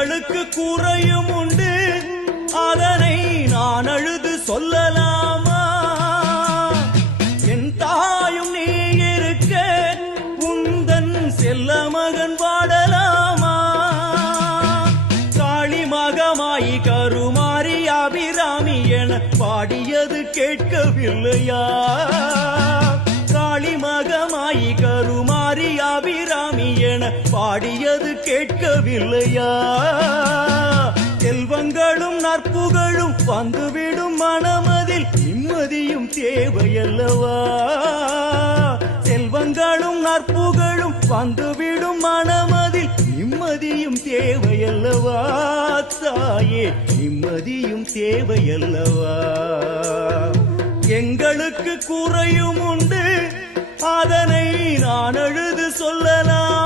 எங்களுக்கு குறையும் உண்டு, அதனை நான் அழுது சொல்லலாமா? என் தாயும் நீ இருக்க உந்தன் செல்ல மகன் பாடலாமா? காளி மகமாயி கருமாரி அபிராமி என பாடியது கேட்கவில்லையா? காளி மகமாயி கருமாரி அபிராமி என பாடியது கேட்கவில்லையா? செல்வங்களும் நற்புகழும் வந்துவிடும் மனமதில் நிம்மதியும் தேவையல்லவா? செல்வங்களும் நற்புகழும் வந்துவிடும் மனமதில் நிம்மதியும் தேவையல்லவா? தாயே நிம்மதியும் தேவையல்லவா? எங்களுக்கு குறையும் உண்டு, அதனை நான் அழுது சொல்லலாம்.